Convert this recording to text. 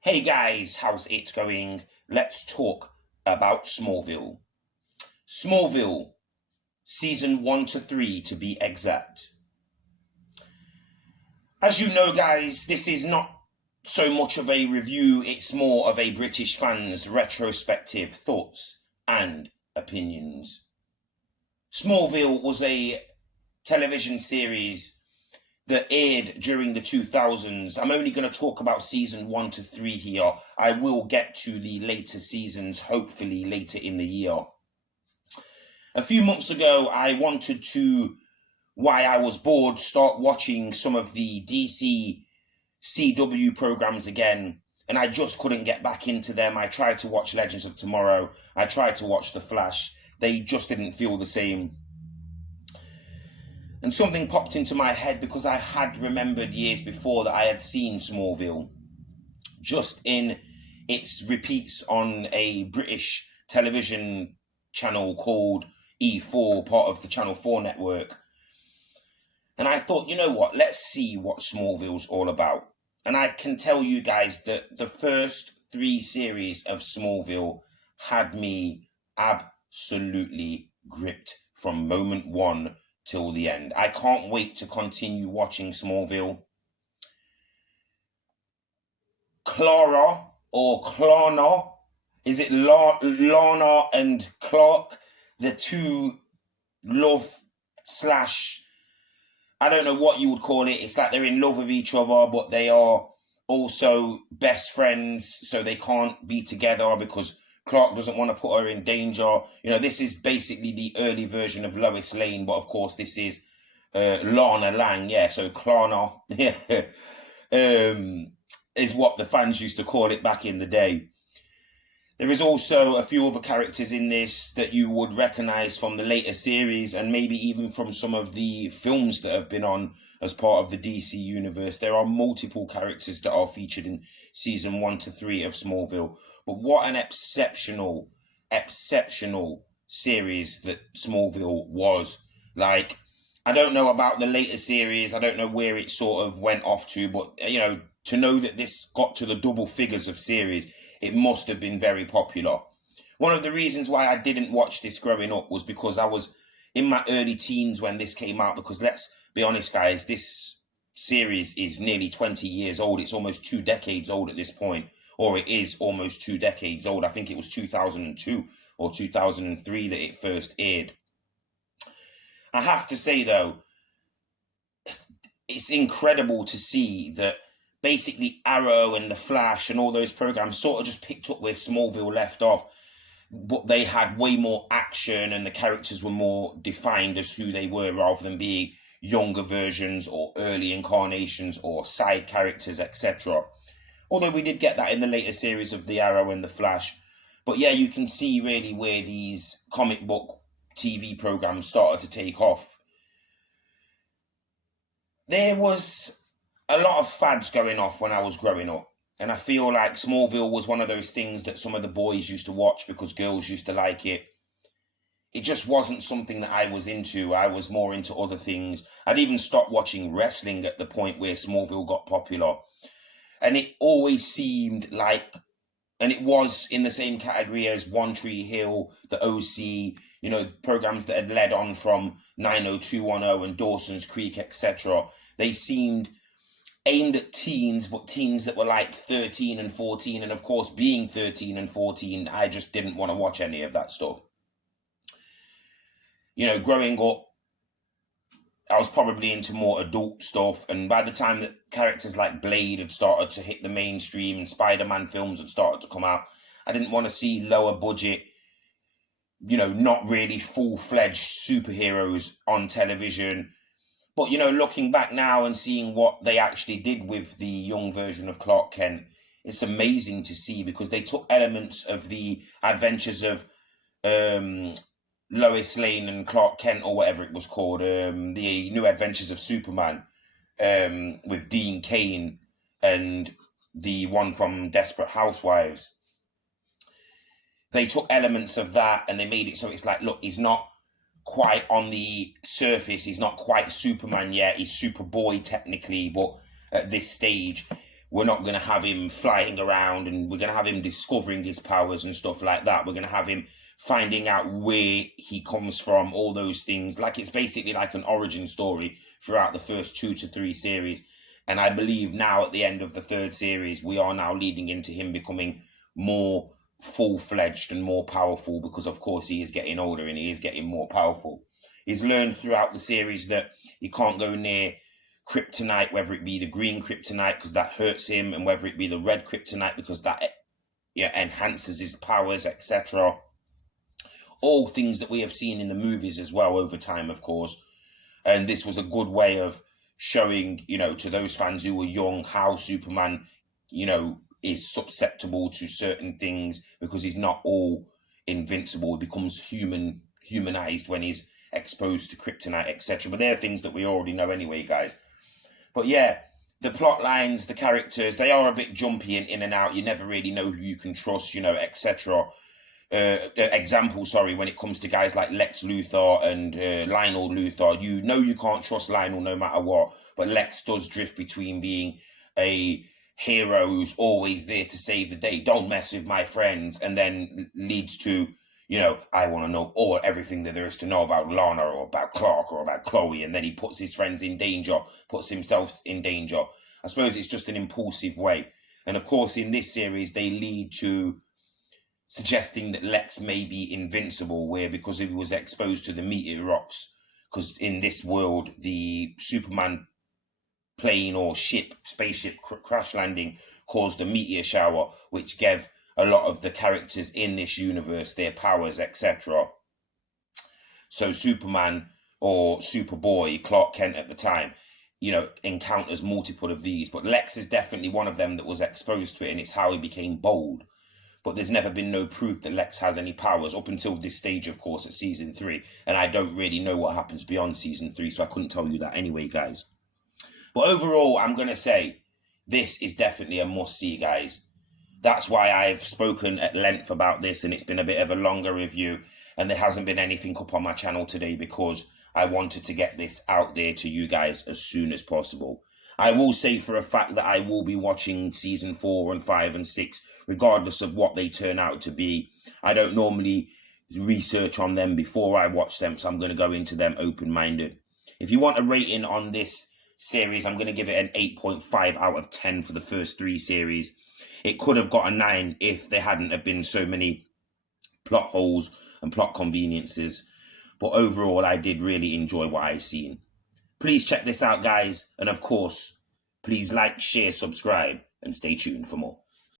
Hey guys, how's it going? Let's talk about Smallville. Smallville, season 1 to 3 to be exact. As you know, guys, this is not so much of a review, it's more of a British fan's retrospective thoughts and opinions. Smallville was a television series that aired during the 2000s. I'm only going to talk about season 1 to 3 here. I will get to the later seasons, hopefully later in the year. A few months ago, I wanted to, while I was bored, start watching some of the DC CW programs again, and I just couldn't get back into them. I tried to watch Legends of Tomorrow. I tried to watch The Flash. They just didn't feel the same. And something popped into my head because I had remembered years before that I had seen Smallville just in its repeats on a British television channel called E4, part of the Channel 4 network. And I thought, you know what, let's see what Smallville's all about. And I can tell you guys that the first 3 series of Smallville had me absolutely gripped from moment 1 till the end. I can't wait to continue watching Smallville. Clara or Klarna, is it Lana and Clark, the two love slash, I don't know what you would call it. It's like they're in love with each other, but they are also best friends, so they can't be together because Clark doesn't want to put her in danger. You know, this is basically the early version of Lois Lane, but of course this is Lana Lang, yeah, so Klarna, yeah, is what the fans used to call it back in the day. There is also a few other characters in this that you would recognise from the later series and maybe even from some of the films that have been on as part of the DC universe. There are multiple characters that are featured in season 1 to 3 of Smallville. But what an exceptional series that Smallville was. Like, I don't know about the later series. I don't know where it sort of went off to, but, you know, to know that this got to the double figures of series, it must have been very popular. One of the reasons why I didn't watch this growing up was because I was in my early teens when this came out, because let's be honest, guys, this series is nearly 20 years old. It's almost 2 decades old at this point, or it is almost 2 decades old. I think it was 2002 or 2003 that it first aired. I have to say, though, it's incredible to see that basically Arrow and The Flash and all those programs sort of just picked up where Smallville left off, but they had way more action and the characters were more defined as who they were rather than being younger versions or early incarnations or side characters, etc. Although we did get that in the later series of The Arrow and The Flash. But yeah, you can see really where these comic book TV programs started to take off. There was a lot of fads going off when I was growing up. And I feel like Smallville was one of those things that some of the boys used to watch because girls used to like it. It just wasn't something that I was into. I was more into other things. I'd even stopped watching wrestling at the point where Smallville got popular. And it always seemed like, and it was in the same category as One Tree Hill, the OC, you know, programs that had led on from 90210 and Dawson's Creek, etc. They seemed aimed at teens, but teens that were like 13 and 14. And of course, being 13 and 14, I just didn't want to watch any of that stuff. You know, growing up, I was probably into more adult stuff. And by the time that characters like Blade had started to hit the mainstream and Spider-Man films had started to come out, I didn't want to see lower budget, you know, not really full-fledged superheroes on television. But, you know, looking back now and seeing what they actually did with the young version of Clark Kent, it's amazing to see because they took elements of the adventures of Lois Lane and Clark Kent, or whatever it was called, the New Adventures of Superman, with Dean Cain and the one from Desperate Housewives. They took elements of that and they made it so it's like, look, he's not quite on the surface, he's not quite Superman yet, he's Superboy technically, but at this stage we're not going to have him flying around, and we're going to have him discovering his powers and stuff like that. We're going to have him finding out where he comes from, all those things. Like, it's basically like an origin story throughout the first 2 to 3 series. And I believe now at the end of the 3rd series, we are now leading into him becoming more full-fledged and more powerful, because of course he is getting older and he is getting more powerful. He's learned throughout the series that he can't go near kryptonite, whether it be the green kryptonite because that hurts him, and whether it be the red kryptonite because that enhances his powers, etc. All things that we have seen in the movies as well over time, of course. And this was a good way of showing, to those fans who were young, how Superman, is susceptible to certain things, because he's not all invincible. He becomes humanized when he's exposed to kryptonite, etc. But they're things that we already know anyway, guys. But yeah, the plot lines, the characters, they are a bit jumpy and in and out. You never really know who you can trust, etc. When it comes to guys like Lex Luthor and Lionel Luthor, you can't trust Lionel no matter what. But Lex does drift between being a hero who's always there to save the day, don't mess with my friends, and then leads to, I want to know everything that there is to know about Lana or about Clark or about Chloe, and then he puts his friends in danger, puts himself in danger. I suppose it's just an impulsive way. And of course, in this series, they lead to suggesting that Lex may be invincible, because he was exposed to the meteor rocks, because in this world, the Superman plane or spaceship crash landing caused a meteor shower, which gave a lot of the characters in this universe their powers, etc. So Superman, or Superboy, Clark Kent at the time, encounters multiple of these, but Lex is definitely one of them that was exposed to it, and it's how he became bold. But there's never been no proof that Lex has any powers up until this stage, of course, at season 3. And I don't really know what happens beyond season 3, so I couldn't tell you that anyway, guys. But overall, I'm going to say this is definitely a must-see, guys. That's why I've spoken at length about this, and it's been a bit of a longer review, and there hasn't been anything up on my channel today because I wanted to get this out there to you guys as soon as possible. I will say for a fact that I will be watching season 4 and 5 and 6, regardless of what they turn out to be. I don't normally research on them before I watch them, so I'm going to go into them open-minded. If you want a rating on this series, I'm going to give it an 8.5 out of 10 for the first 3 series. It could have got a 9 if there hadn't have been so many plot holes and plot conveniences. But overall, I did really enjoy what I've seen. Please check this out, guys. And of course, please like, share, subscribe, and stay tuned for more.